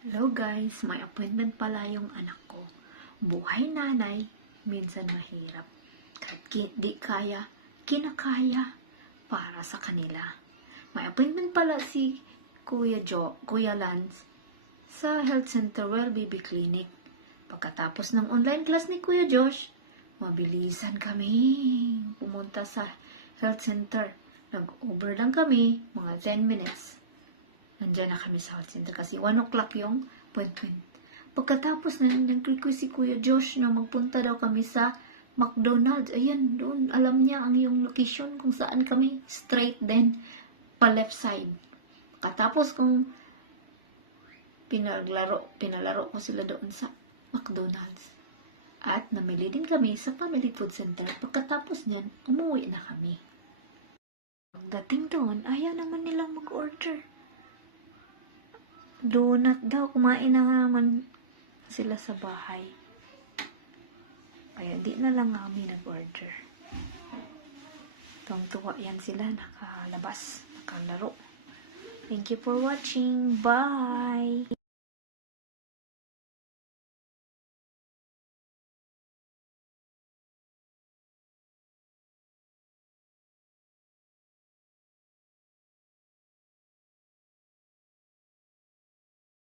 Hello guys, may appointment pala yung anak ko. Buhay nanay, minsan mahirap. Kahit di kaya, kinakaya para sa kanila. May appointment pala si Kuya Lance sa Health Center Well Baby Clinic. Pagkatapos ng online class ni Kuya Josh, mabilisan kami pumunta sa health center. Nag-Uber lang kami, mga 10 minutes. Nandiyan na kami sa health center kasi 1 o'clock yung appointment. Pagkatapos na nag-request si Kuya Josh na magpunta daw kami sa McDonald's. Ayan, doon. Alam niya ang yung location kung saan kami. Straight then, pa left side. Pagkatapos kung pinalaro ko sila doon sa McDonald's. At namili din kami sa Family Food Center. Pagkatapos niyan, umuwi na kami. Pagdating doon, ayaw naman nilang mag-order. Donut daw, kumain na naman sila sa bahay. Kaya di na lang kami nag-order. Tuwang-tuwa yan sila, nakalabas, nakalaro. Thank you for watching. Bye!